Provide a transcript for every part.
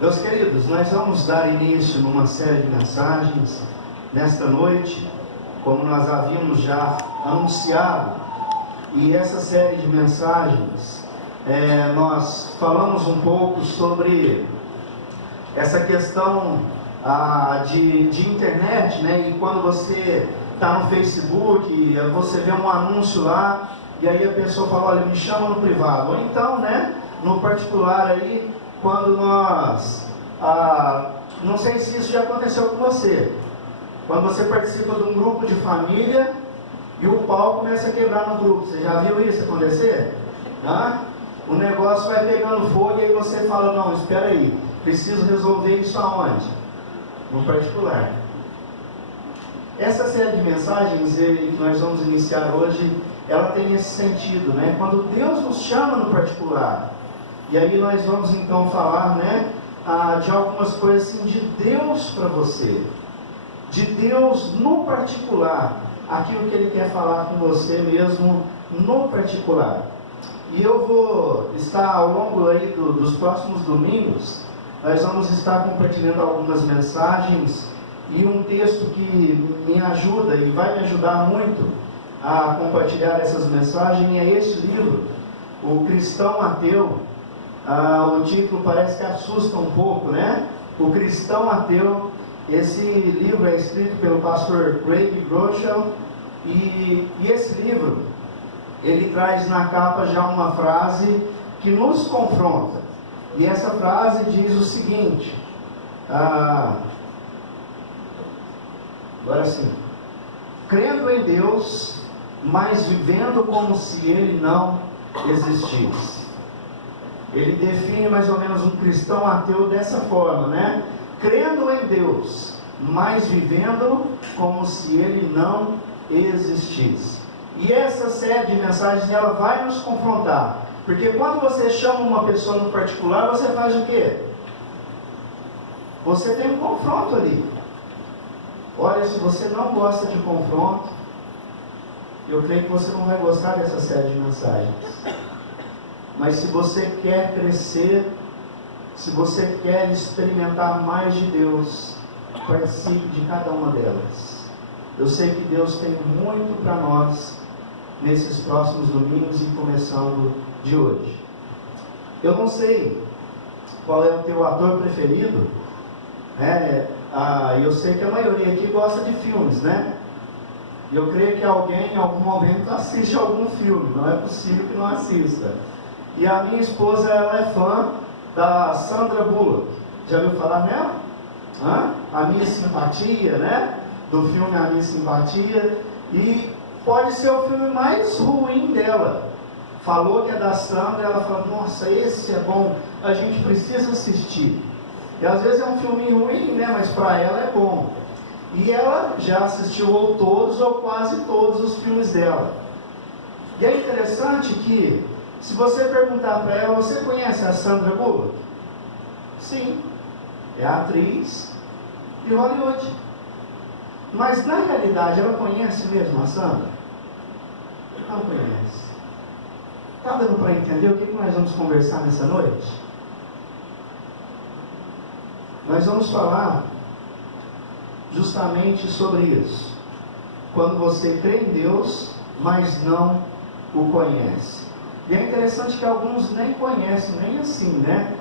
Meus queridos, nós vamos dar início numa série de mensagens nesta noite, como nós havíamos já anunciado. E essa série de mensagens, nós falamos um pouco sobre essa questão de internet, né? E quando você está no Facebook, você vê um anúncio lá, e aí a pessoa fala, olha, me chama no privado. Ou então, né, no particular aí, quando nós, não sei se isso já aconteceu com você, quando você participa de um grupo de família e o pau começa a quebrar no grupo. Você já viu isso acontecer? O negócio vai pegando fogo e aí você fala, não, espera aí, preciso resolver isso aonde? No particular. Essa série de mensagens que nós vamos iniciar hoje, ela tem esse sentido, né? Quando Deus nos chama no particular, e aí nós vamos então falar, né, de algumas coisas assim, de Deus para você, de Deus no particular, aquilo que Ele quer falar com você mesmo no particular. E eu vou estar ao longo aí dos próximos domingos, nós vamos estar compartilhando algumas mensagens e um texto que me ajuda e vai me ajudar muito a compartilhar essas mensagens, é este livro, O Cristão Ateu. O título parece que assusta um pouco, né? O Cristão Ateu. Esse livro é escrito pelo pastor Craig Groeschel, e esse livro, ele traz na capa já uma frase que nos confronta, e essa frase diz o seguinte, agora sim: crendo em Deus, mas vivendo como se Ele não existisse. Ele define mais ou menos um cristão ateu dessa forma, né? Crendo em Deus, mas vivendo como se Ele não existisse. E essa série de mensagens, ela vai nos confrontar, porque quando você chama uma pessoa no particular, você faz o quê? Você tem um confronto ali. Olha, se você não gosta de confronto, eu creio que você não vai gostar dessa série de mensagens. Mas se você quer crescer, se você quer experimentar mais de Deus, participe de cada uma delas. Eu sei que Deus tem muito para nós nesses próximos domingos e começando de hoje. Eu não sei qual é o teu ator preferido, né? Eu sei que a maioria aqui gosta de filmes, né? E eu creio que alguém em algum momento assiste algum filme, não é possível que não assista. E a minha esposa, ela é fã da Sandra Bullock. Já ouviu falar nela? A Minha Simpatia, né? Do filme A Minha Simpatia. E pode ser o filme mais ruim dela. Falou que é da Sandra, ela fala, nossa, esse é bom, a gente precisa assistir. E às vezes é um filme ruim, né? Mas para ela é bom. E ela já assistiu ou todos ou quase todos os filmes dela. E é interessante que, se você perguntar para ela, você conhece a Sandra Bullock? Sim, é a atriz de Hollywood. Mas na realidade, ela conhece mesmo a Sandra? Não conhece. Está dando para entender o que nós vamos conversar nessa noite? Nós vamos falar justamente sobre isso. Quando você crê em Deus, mas não o conhece. E é interessante que alguns nem conhecem, nem assim, né?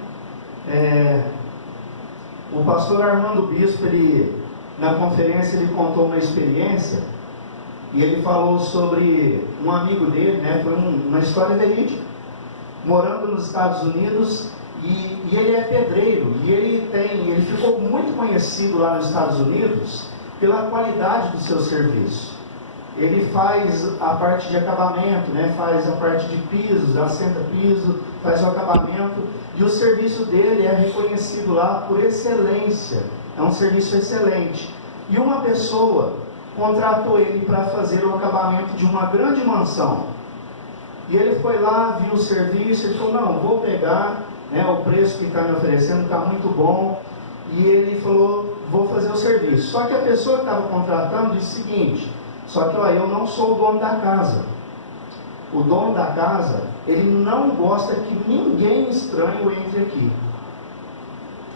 O pastor Armando Bispo, na conferência, ele contou uma experiência, e ele falou sobre um amigo dele, né? Foi uma história verídica, morando nos Estados Unidos, e ele é pedreiro, e ele ficou muito conhecido lá nos Estados Unidos pela qualidade do seu serviço. Ele faz a parte de acabamento, né? Faz a parte de pisos, assenta piso, faz o acabamento, e o serviço dele é reconhecido lá por excelência, é um serviço excelente. E uma pessoa contratou ele para fazer o acabamento de uma grande mansão, e ele foi lá, viu o serviço, e falou, não, vou pegar, né, o preço que está me oferecendo está muito bom, e ele falou, vou fazer o serviço. Só que a pessoa que estava contratando disse o seguinte, só que eu não sou o dono da casa. O dono da casa, ele não gosta que ninguém estranho entre aqui.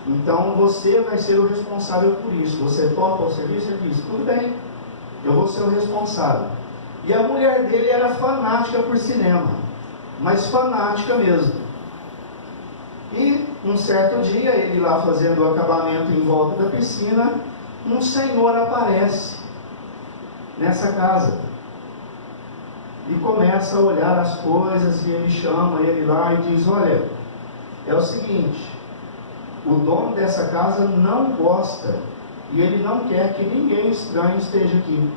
Então você vai ser o responsável por isso. Você topa o serviço? Ele diz, tudo bem, eu vou ser o responsável. E a mulher dele era fanática por cinema, mas fanática mesmo. E um certo dia, ele lá fazendo o acabamento em volta da piscina, um senhor aparece nessa casa e começa a olhar as coisas, e ele chama ele lá e diz, olha, é o seguinte, o dono dessa casa não gosta e ele não quer que ninguém estranho esteja aqui.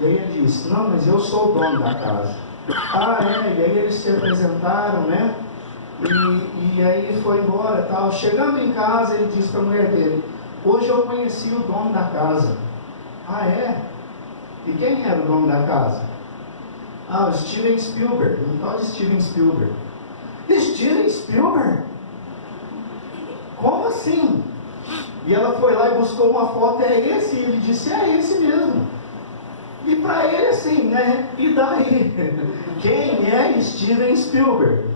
E aí ele diz, não, mas eu sou o dono da casa. Ah, é, e aí eles se apresentaram, né? E aí foi embora, tal. Chegando em casa, ele disse para a mulher dele, hoje eu conheci o dono da casa. Ah, é? E quem era o dono da casa? Ah, o Steven Spielberg, um tal de Steven Spielberg. Steven Spielberg? Como assim? E ela foi lá e buscou uma foto, é esse? E ele disse, é esse mesmo. E para ele assim, né? E daí? Quem é Steven Spielberg?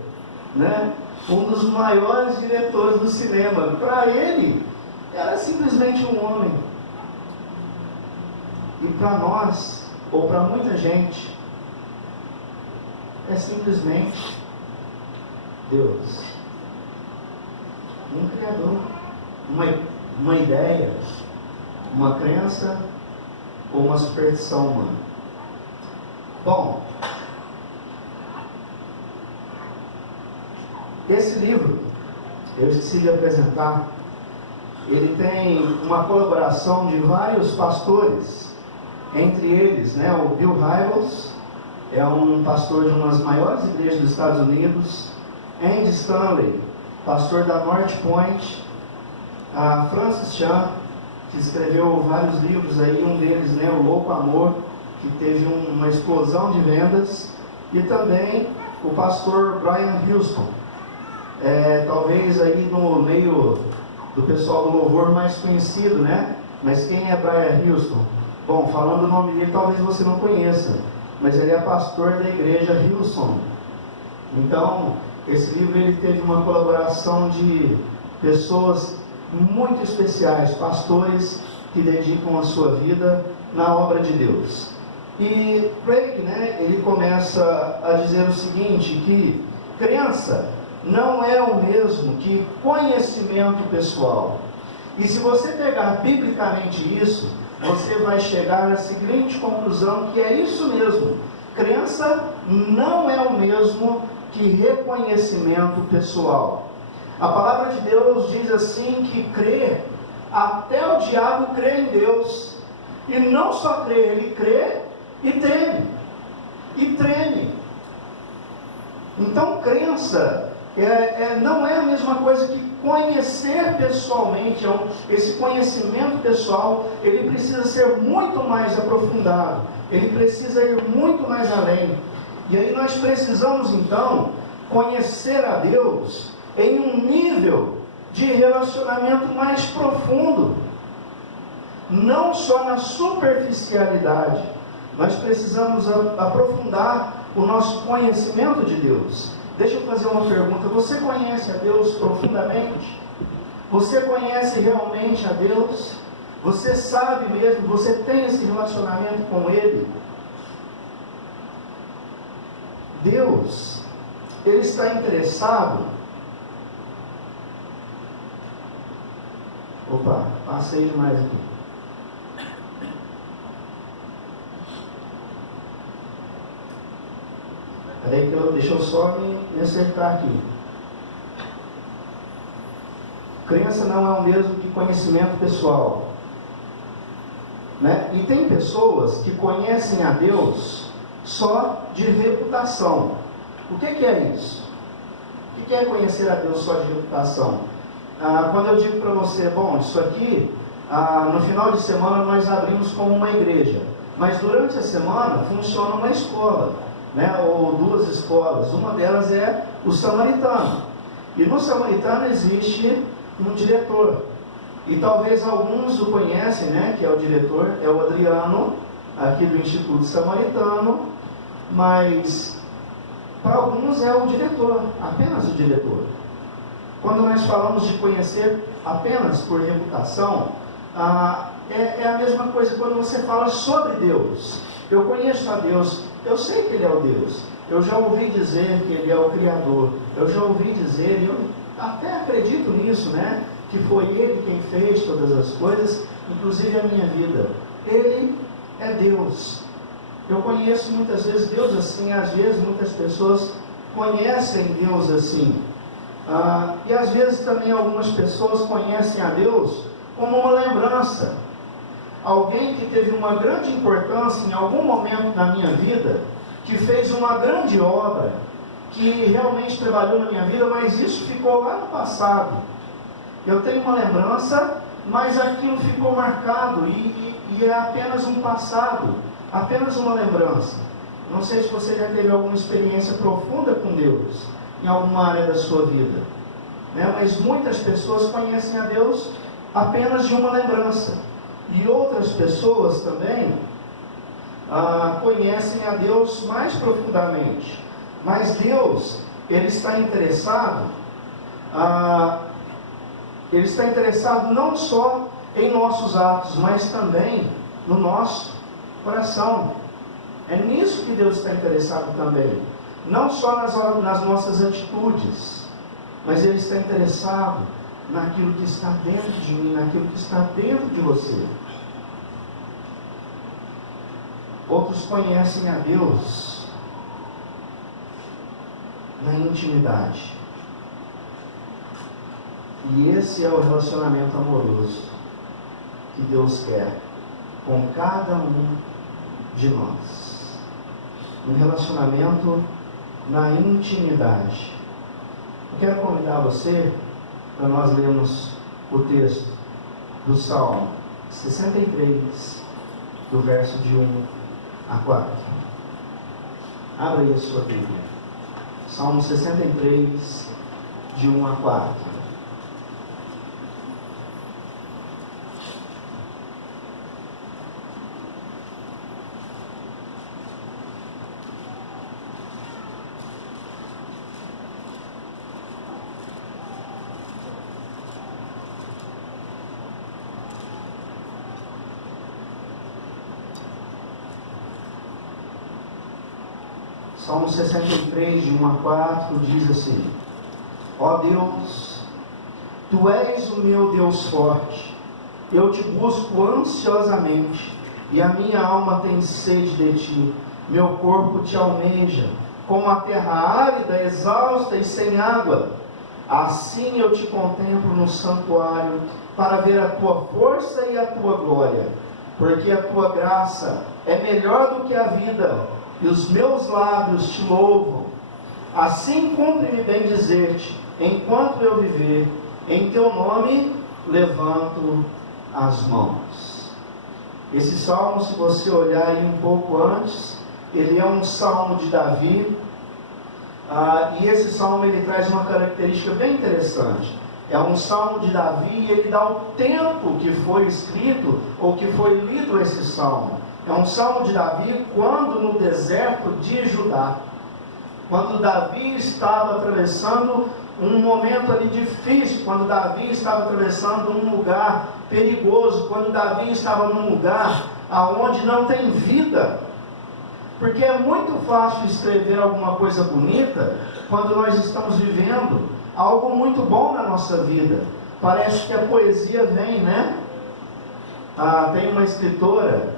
Né? Um dos maiores diretores do cinema. Para ele, era simplesmente um homem. E para nós, ou para muita gente, é simplesmente Deus. Um Criador. Uma ideia, uma crença ou uma superstição humana. Bom, esse livro, eu esqueci de apresentar, ele tem uma colaboração de vários pastores, entre eles, né, o Bill Hybels, é um pastor de uma das maiores igrejas dos Estados Unidos, Andy Stanley, pastor da North Point, a Francis Chan, que escreveu vários livros aí, um deles, né, O Louco Amor, que teve uma explosão de vendas, e também o pastor Brian Houston, talvez aí no meio do pessoal do louvor mais conhecido, né? Mas quem é Brian Houston? Bom, falando o nome dele, talvez você não conheça, mas ele é pastor da igreja Hillsong. Então, esse livro ele teve uma colaboração de pessoas muito especiais, pastores que dedicam a sua vida na obra de Deus. E Craig, né, ele começa a dizer o seguinte, que crença não é o mesmo que conhecimento pessoal. E se você pegar biblicamente isso, você vai chegar à seguinte conclusão, que é isso mesmo. Crença não é o mesmo que reconhecimento pessoal. A palavra de Deus diz assim que crer, até o diabo crê em Deus. E não só crê, ele crê e teme. E treme. Então crença não é a mesma coisa que conhecer pessoalmente. Esse conhecimento pessoal, ele precisa ser muito mais aprofundado. Ele precisa ir muito mais além. E aí nós precisamos então conhecer a Deus em um nível de relacionamento mais profundo, não só na superficialidade. Nós precisamos aprofundar o nosso conhecimento de Deus. Deixa eu fazer uma pergunta, você conhece a Deus profundamente? Você conhece realmente a Deus? Você sabe mesmo, você tem esse relacionamento com Ele? Deus, Ele está interessado. Opa, passei demais aqui. Peraí que deixa eu só me acertar aqui. Crença não é o mesmo que conhecimento pessoal, né? E tem pessoas que conhecem a Deus só de reputação. O que é isso? O que é conhecer a Deus só de reputação? Quando eu digo para você, bom, isso aqui, no final de semana nós abrimos como uma igreja, mas durante a semana funciona uma escola, né? Ou duas escolas. Uma delas é o Samaritano. E no Samaritano existe um diretor. E talvez alguns o conhecem, né? Que é o diretor, é o Adriano, aqui do Instituto Samaritano, mas para alguns é o diretor, apenas o diretor. Quando nós falamos de conhecer apenas por reputação, é a mesma coisa quando você fala sobre Deus. Eu conheço a Deus, eu sei que Ele é o Deus, eu já ouvi dizer que Ele é o Criador, eu já ouvi dizer, e eu até acredito nisso, né? Que foi Ele quem fez todas as coisas, inclusive a minha vida. Ele é Deus. Eu conheço muitas vezes Deus assim, às vezes muitas pessoas conhecem Deus assim. E às vezes também algumas pessoas conhecem a Deus como uma lembrança. Alguém que teve uma grande importância em algum momento na minha vida, que fez uma grande obra, que realmente trabalhou na minha vida, mas isso ficou lá no passado. Eu tenho uma lembrança, mas aquilo ficou marcado e é apenas um passado, apenas uma lembrança. Não sei se você já teve alguma experiência profunda com Deus em alguma área da sua vida, né? Mas muitas pessoas conhecem a Deus apenas de uma lembrança, e outras pessoas também conhecem a Deus mais profundamente. Mas Deus, Ele está interessado não só em nossos atos, mas também no nosso coração. É nisso que Deus está interessado também. Não só nas nossas atitudes, mas Ele está interessado naquilo que está dentro de mim, naquilo que está dentro de você. Outros conhecem a Deus na intimidade. E esse é o relacionamento amoroso que Deus quer com cada um de nós. Um relacionamento na intimidade. Eu quero convidar você para nós lermos o texto do Salmo 63, do verso de 1 a 4. Abra aí a sua Bíblia. Salmo 63, de 1 a 4. Salmo 63, de 1 a 4, diz assim: Ó Deus, Tu és o meu Deus forte, eu te busco ansiosamente, e a minha alma tem sede de Ti, meu corpo te almeja, como a terra árida, exausta e sem água. Assim eu te contemplo no santuário, para ver a Tua força e a Tua glória, porque a Tua graça é melhor do que a vida, e os meus lábios te louvam. Assim cumpre-me bem dizer-te, enquanto eu viver, em teu nome levanto as mãos. Esse salmo, se você olhar aí um pouco antes, ele é um salmo de Davi, e esse salmo ele traz uma característica bem interessante. É um salmo de Davi e ele dá o tempo que foi escrito, ou que foi lido esse salmo. É um salmo de Davi quando no deserto de Judá, quando Davi estava atravessando um momento ali difícil, quando Davi estava atravessando um lugar perigoso, quando Davi estava num lugar aonde não tem vida. Porque é muito fácil escrever alguma coisa bonita quando nós estamos vivendo algo muito bom na nossa vida. Parece que a poesia vem, né? Tem uma escritora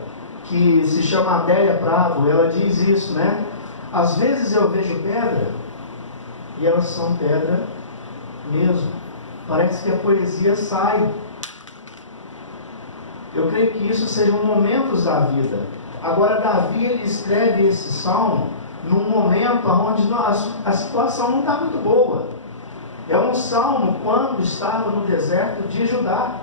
que se chama Adélia Prado, ela diz isso, né? Às vezes eu vejo pedra, e elas são pedra mesmo. Parece que a poesia sai. Eu creio que isso sejam momentos da vida. Agora Davi, ele escreve esse salmo num momento onde a situação não está muito boa. É um salmo quando estava no deserto de Judá.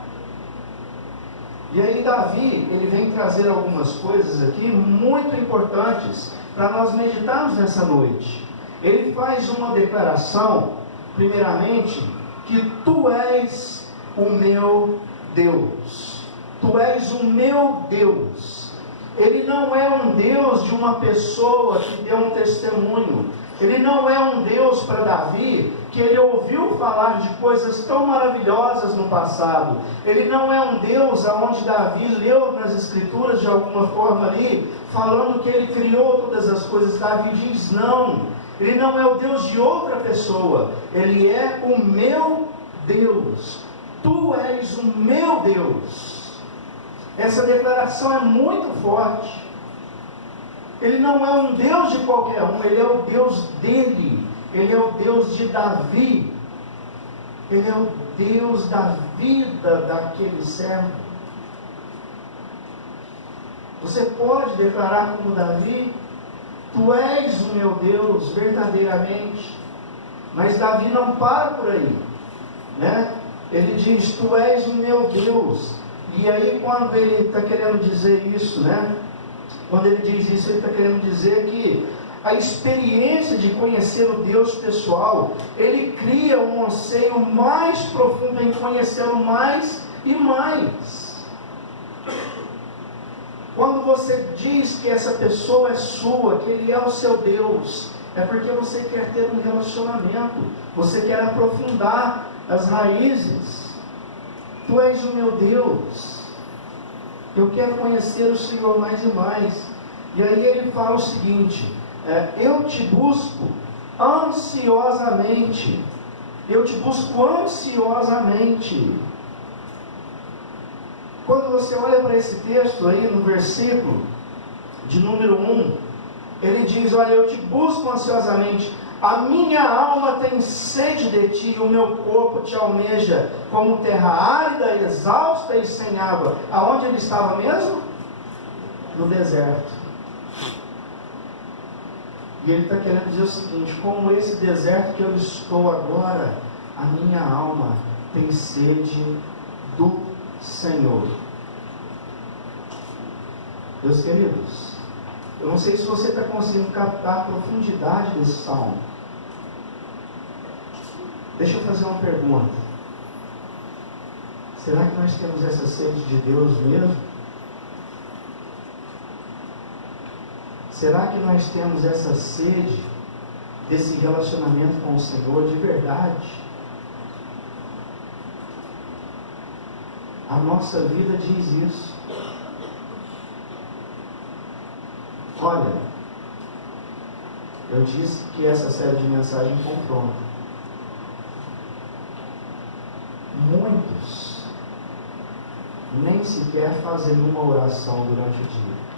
E aí Davi, ele vem trazer algumas coisas aqui muito importantes para nós meditarmos nessa noite. Ele faz uma declaração, primeiramente, que Tu és o meu Deus. Tu és o meu Deus. Ele não é um Deus de uma pessoa que deu um testemunho. Ele não é um Deus para Davi que ele ouviu falar de coisas tão maravilhosas no passado. Ele não é um Deus aonde Davi leu nas escrituras de alguma forma ali, falando que ele criou todas as coisas. Davi diz não, ele não é o Deus de outra pessoa, ele é o meu Deus, tu és o meu Deus. Essa declaração é muito forte. Ele não é um Deus de qualquer um, ele é o Deus dele. Ele é o Deus de Davi. Ele é o Deus da vida daquele servo. Você pode declarar como Davi: tu és o meu Deus verdadeiramente. Mas Davi não para por aí, né? Ele diz: tu és o meu Deus. E aí, quando ele está querendo dizer isso, né? Quando ele diz isso, ele está querendo dizer que a experiência de conhecer o Deus pessoal, ele cria um anseio mais profundo em conhecê-lo mais e mais. Quando você diz que essa pessoa é sua, que ele é o seu Deus, é porque você quer ter um relacionamento, você quer aprofundar as raízes. Tu és o meu Deus, eu quero conhecer o Senhor mais e mais. E aí ele fala o seguinte: eu te busco ansiosamente. Eu te busco ansiosamente. Quando você olha para esse texto aí, no versículo de número 1, ele diz: olha, eu te busco ansiosamente. A minha alma tem sede de ti, o meu corpo te almeja, como terra árida, exausta e sem água. Aonde ele estava mesmo? No deserto. E ele está querendo dizer o seguinte: como esse deserto que eu estou agora, a minha alma tem sede do Senhor. Meus queridos, eu não sei se você está conseguindo captar a profundidade desse salmo. Deixa eu fazer uma pergunta: será que nós temos essa sede de Deus mesmo? Será que nós temos essa sede desse relacionamento com o Senhor de verdade? A nossa vida diz isso. Olha, eu disse que essa série de mensagens confronta. Muitos nem sequer fazem uma oração durante o dia.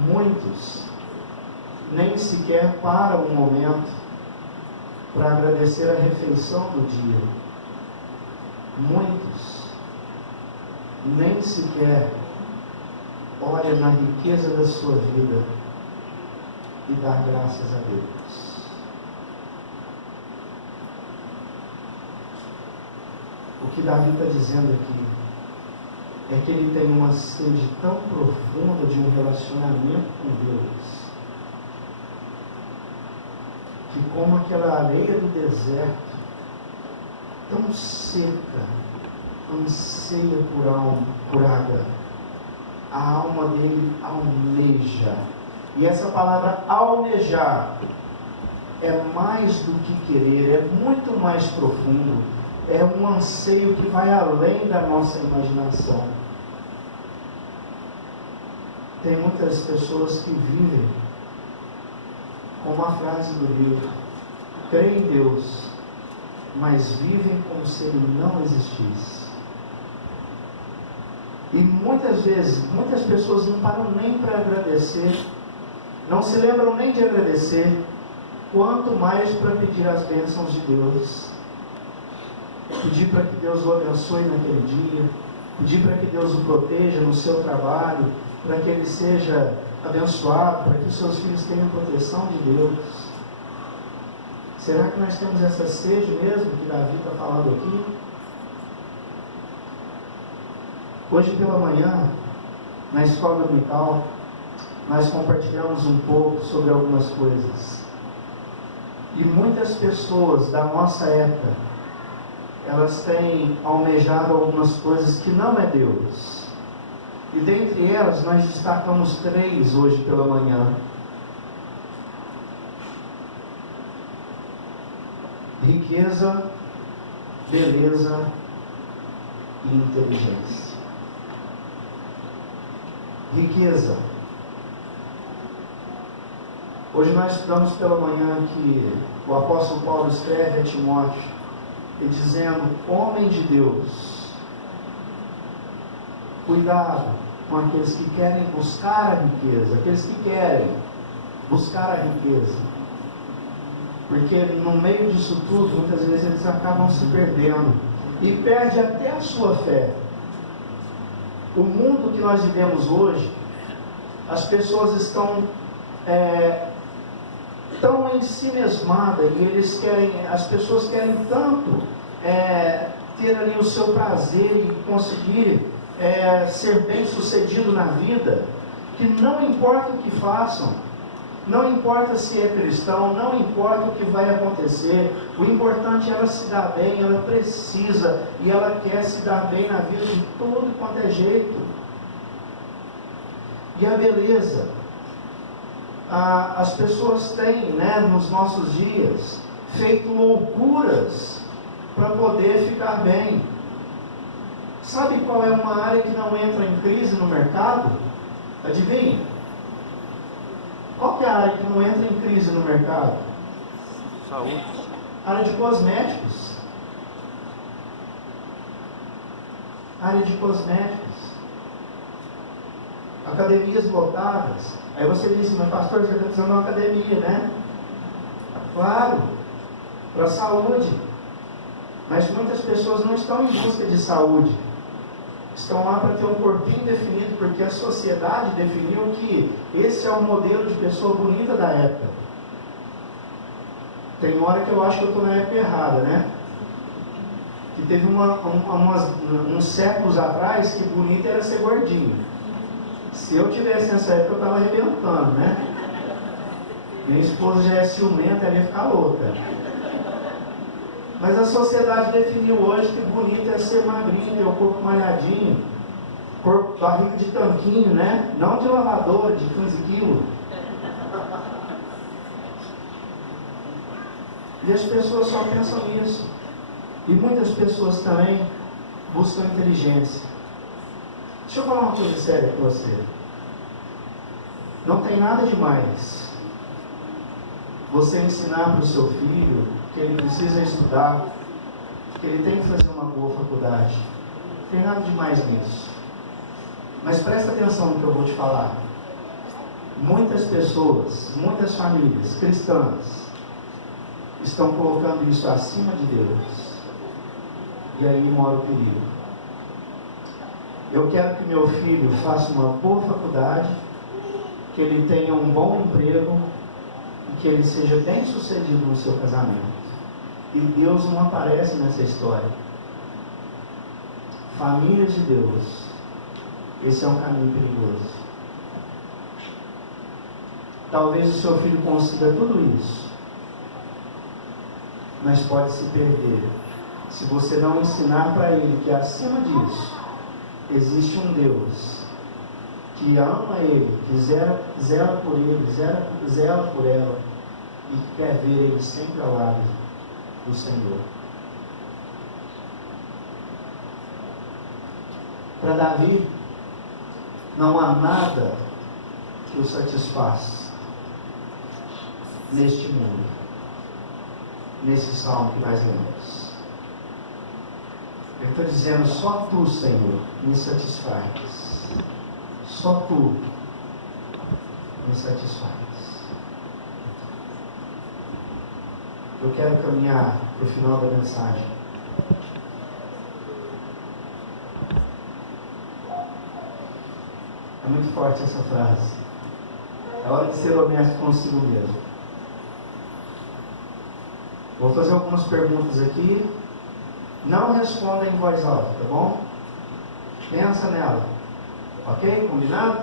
Muitos nem sequer param um momento para agradecer a refeição do dia. Muitos nem sequer olham na riqueza da sua vida e dão graças a Deus. O que Davi está dizendo aqui é que ele tem uma sede tão profunda de um relacionamento com Deus, que como aquela areia do deserto, tão seca, anseia por água. A alma dele almeja. E essa palavra almejar é mais do que querer, é muito mais profundo. É um anseio que vai além da nossa imaginação. Tem muitas pessoas que vivem como a frase do livro: creem em Deus, mas vivem como se ele não existisse. E muitas vezes, muitas pessoas não param nem para agradecer, não se lembram nem de agradecer, quanto mais para pedir as bênçãos de Deus. Pedir para que Deus o abençoe naquele dia, pedir para que Deus o proteja no seu trabalho, para que ele seja abençoado, para que os seus filhos tenham proteção de Deus. Será que nós temos essa sede mesmo que Davi está falando aqui? Hoje pela manhã, na escola dominical, nós compartilhamos um pouco sobre algumas coisas. E muitas pessoas da nossa época, elas têm almejado algumas coisas que não é Deus. E dentre elas, nós destacamos 3 hoje pela manhã. riqueza, beleza e inteligência. Riqueza. Hoje nós estudamos pela manhã que o apóstolo Paulo escreve a Timóteo, e dizendo: homem de Deus, cuidado com aqueles que querem buscar a riqueza, aqueles que querem buscar a riqueza, porque no meio disso tudo, muitas vezes eles acabam se perdendo, e perde até a sua fé. O mundo que nós vivemos hoje, as pessoas estão tão em si mesmada, e as pessoas querem tanto ter ali o seu prazer e conseguir ser bem sucedido na vida, que não importa o que façam, não importa se é cristão, não importa o que vai acontecer, o importante é ela se dar bem, ela precisa e ela quer se dar bem na vida de todo quanto é jeito. E a beleza, as pessoas têm, nos nossos dias, feito loucuras para poder ficar bem. Sabe qual é uma área que não entra em crise no mercado? Adivinha? Qual que é a área que não entra em crise no mercado? Saúde. Área de cosméticos. Área de cosméticos. Academias lotadas. Aí você diz: mas pastor, você está precisando de uma academia, né? Claro, para a saúde. Mas muitas pessoas não estão em busca de saúde. Estão lá para ter um corpinho definido, porque a sociedade definiu que esse é o modelo de pessoa bonita da época. Tem hora que eu acho que eu estou na época errada, né? Que teve uns séculos atrás que bonito era ser gordinho. Se eu tivesse nessa época, eu estava arrebentando, né? Minha esposa já é ciumenta, ela ia ficar louca. Mas a sociedade definiu hoje que bonito é ser magrinho, ter o corpo malhadinho, barriga de tanquinho, né? Não de lavadora, de 15 quilos. E as pessoas só pensam nisso. E muitas pessoas também buscam inteligência. Deixa eu falar uma coisa séria com você. Não tem nada demais você ensinar para o seu filho que ele precisa estudar, que ele tem que fazer uma boa faculdade. Não tem nada demais nisso. Mas presta atenção no que eu vou te falar. Muitas pessoas, muitas famílias cristãs estão colocando isso acima de Deus. E aí mora o perigo. Eu quero que meu filho faça uma boa faculdade, que ele tenha um bom emprego e que ele seja bem sucedido no seu casamento. E Deus não aparece nessa história. Família de Deus, esse é um caminho perigoso. Talvez o seu filho consiga tudo isso, mas pode se perder se você não ensinar para ele que acima disso existe um Deus que ama ele, que zela por ele, zela por ela, e que quer ver ele sempre ao lado do Senhor. Para Davi, não há nada que o satisfaz neste mundo, nesse salmo que nós lemos. Ele está dizendo: só tu, Senhor, me satisfaz. Só tu me satisfaz. Eu quero caminhar para o final da mensagem. É muito forte essa frase. É hora de ser honesto consigo mesmo. Vou fazer algumas perguntas aqui. Não responda em voz alta, tá bom? Pensa nela. Ok? Combinado?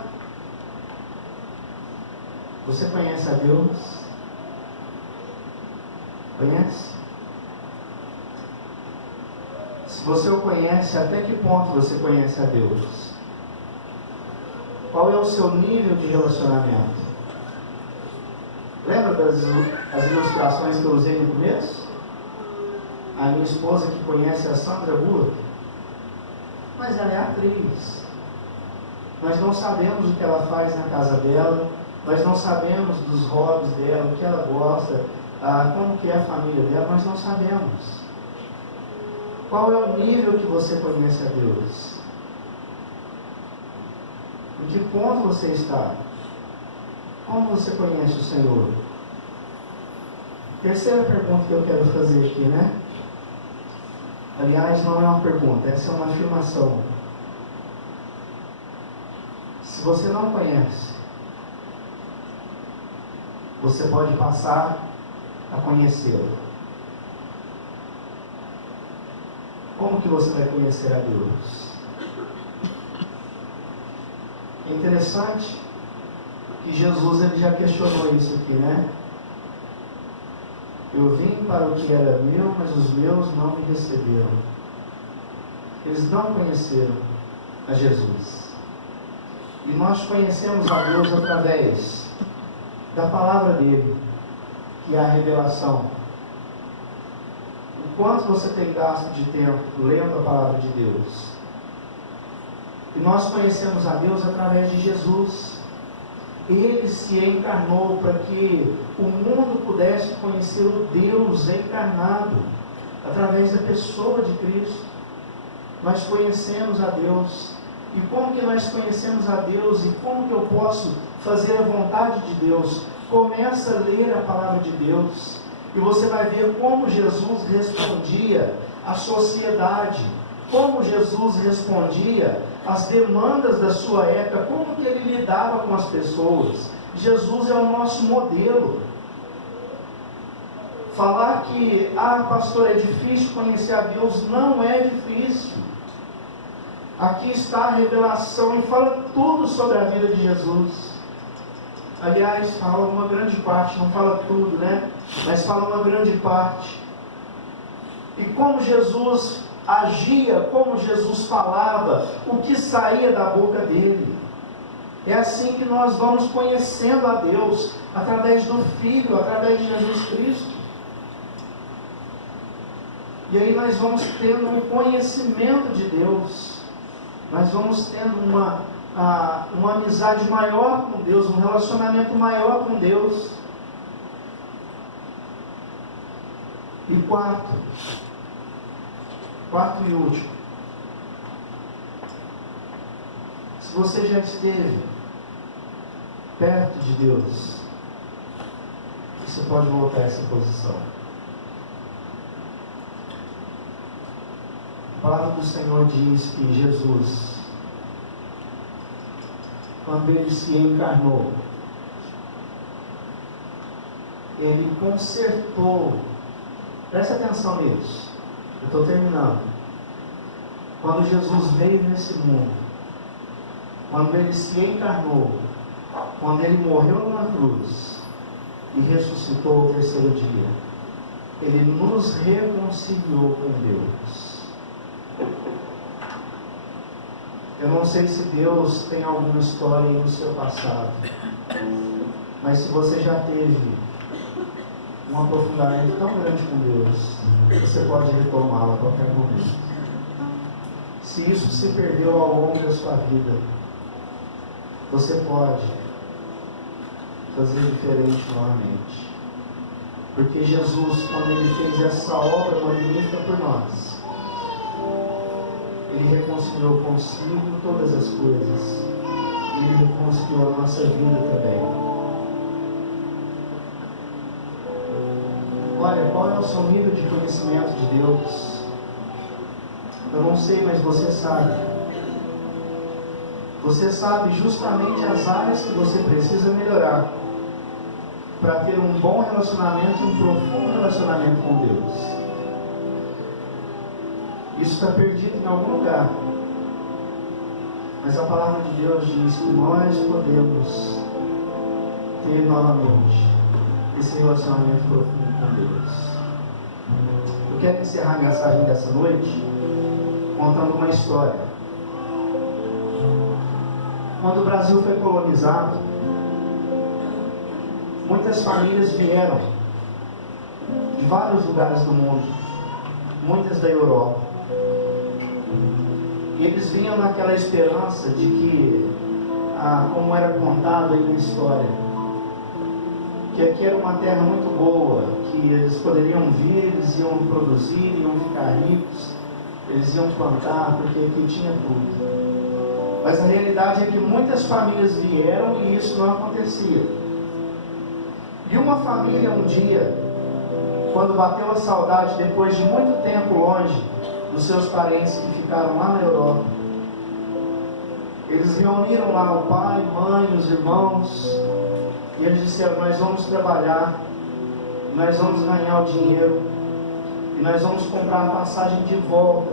Você conhece a Deus? Conhece? Se você o conhece, até que ponto você conhece a Deus? Qual é o seu nível de relacionamento? Lembra das ilustrações que eu usei no começo? a minha esposa que conhece a Sandra Bullock, mas ela é atriz. Nós não sabemos o que ela faz na casa dela, nós não sabemos dos hobbies dela, o que ela gosta, como que é a família dela, nós não sabemos. Qual é o nível que você conhece a Deus? Em que ponto você está? Como você conhece o Senhor? Terceira pergunta que eu quero fazer aqui, né? Aliás, não é uma pergunta, essa é uma afirmação. Se você não conhece, você pode passar a conhecê-lo. Como que você vai conhecer a Deus? É interessante que Jesus ele já questionou isso aqui, né? Eu vim para o que era meu, mas os meus não me receberam. Eles não conheceram a Jesus. E nós conhecemos a Deus através da palavra dele, que é a revelação. O quanto você tem gasto de tempo lendo a palavra de Deus? E nós conhecemos a Deus através de Jesus. Ele se encarnou para que o mundo pudesse conhecer o Deus encarnado através da pessoa de Cristo. Nós conhecemos a Deus. E como que nós conhecemos a Deus? E como que eu posso fazer a vontade de Deus? Começa a ler a palavra de Deus. E você vai ver como Jesus respondia à sociedade. Como Jesus respondia às demandas da sua época. Como que ele lidava com as pessoas. Jesus é o nosso modelo. Falar que, pastor, é difícil conhecer a Deus, não é difícil. Aqui está a revelação e fala tudo sobre a vida de Jesus. Aliás, fala uma grande parte, não fala tudo, né? Mas fala uma grande parte. E como Jesus agia, como Jesus falava, o que saía da boca dele. É assim que nós vamos conhecendo a Deus, através do Filho, através de Jesus Cristo. E aí nós vamos tendo um conhecimento de Deus. Nós vamos tendo uma amizade maior com Deus, um relacionamento maior com Deus. E quarto e último, se você já esteve perto de Deus, você pode voltar a essa posição. A palavra do Senhor diz que Jesus, quando ele se encarnou, ele consertou, presta atenção nisso, eu estou terminando. Quando Jesus veio nesse mundo, quando ele se encarnou, quando ele morreu na cruz e ressuscitou ao terceiro dia, ele nos reconciliou com Deus. Eu não sei se Deus tem alguma história aí no seu passado, mas se você já teve um aprofundamento tão grande com Deus, você pode retomá-lo a qualquer momento. Se isso se perdeu ao longo da sua vida, você pode fazer diferente novamente. Porque Jesus, quando ele fez essa obra magnífica por nós, ele reconciliou consigo todas as coisas. E ele reconciliou a nossa vida também. Olha, qual é o seu nível de conhecimento de Deus? Eu não sei, mas você sabe. Você sabe justamente as áreas que você precisa melhorar para ter um bom relacionamento e um profundo relacionamento com Deus. Isso está perdido em algum lugar. Mas a palavra de Deus diz que nós podemos ter novamente esse relacionamento profundo com Deus. Eu quero encerrar a mensagem dessa noite contando uma história. Quando o Brasil foi colonizado, muitas famílias vieram de vários lugares do mundo. muitas da Europa. E eles vinham naquela esperança de que, como era contado aí na história, que aqui era uma terra muito boa, que eles poderiam vir, eles iam produzir, iam ficar ricos, eles iam plantar, porque aqui tinha tudo. Mas a realidade é que muitas famílias vieram e isso não acontecia. E uma família um dia, quando bateu a saudade, depois de muito tempo longe dos seus parentes que ficaram lá na Europa, eles reuniram lá o pai, mãe, os irmãos, e eles disseram: nós vamos trabalhar, nós vamos ganhar o dinheiro, e nós vamos comprar a passagem de volta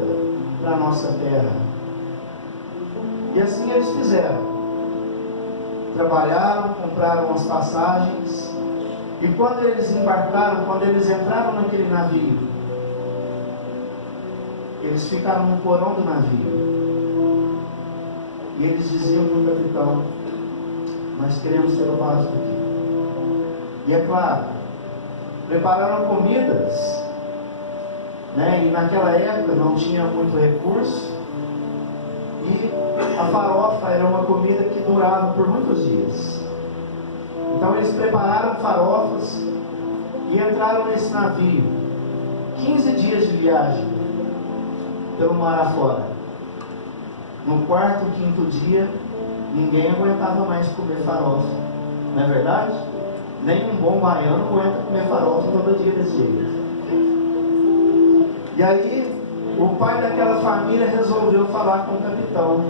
para a nossa terra. E assim eles fizeram. Trabalharam, compraram as passagens, e quando eles embarcaram, quando eles entraram naquele navio, eles ficaram no porão do navio. E eles diziam para o capitão: nós queremos ser levados daqui. E é claro, prepararam comidas, né? E naquela época não tinha muito recurso, e a farofa era uma comida que durava por muitos dias. Então eles prepararam farofas e entraram nesse navio. 15 dias de viagem pelo mar afora. No quarto, quinto dia, ninguém aguentava mais comer farofa, não é verdade? Nem um bom baiano aguenta comer farofa todo dia desse jeito. E aí, o pai daquela família resolveu falar com o capitão.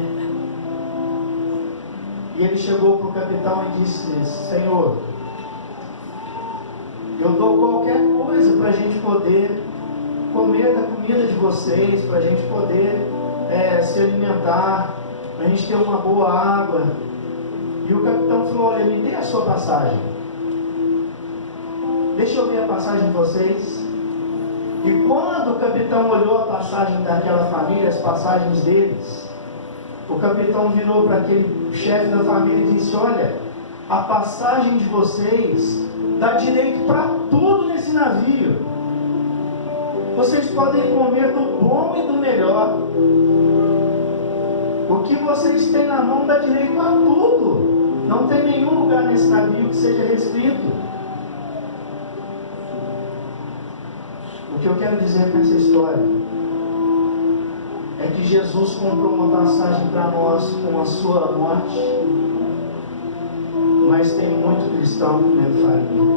E ele chegou para o capitão e disse: Senhor, eu dou qualquer coisa para a gente poder comer da comida de vocês, para a gente poder se alimentar, para a gente ter uma boa água. E o capitão falou: olha, me dê a sua passagem, deixa eu ver a passagem de vocês. E quando o capitão olhou a passagem daquela família, as passagens deles, o capitão virou para aquele chefe da família e disse: olha, a passagem de vocês dá direito para tudo nesse navio. Vocês podem comer do bom e do melhor. O que vocês têm na mão dá direito a tudo. Não tem nenhum lugar nesse navio que seja restrito. O que eu quero dizer com essa história é que Jesus comprou uma passagem para nós com a sua morte, mas tem muito cristão comendo farinha.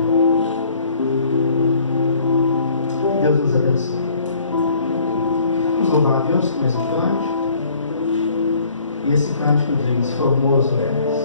Deus nos abençoe. Vamos louvar a Deus com esse cântico. E esse cântico diz: formoso és.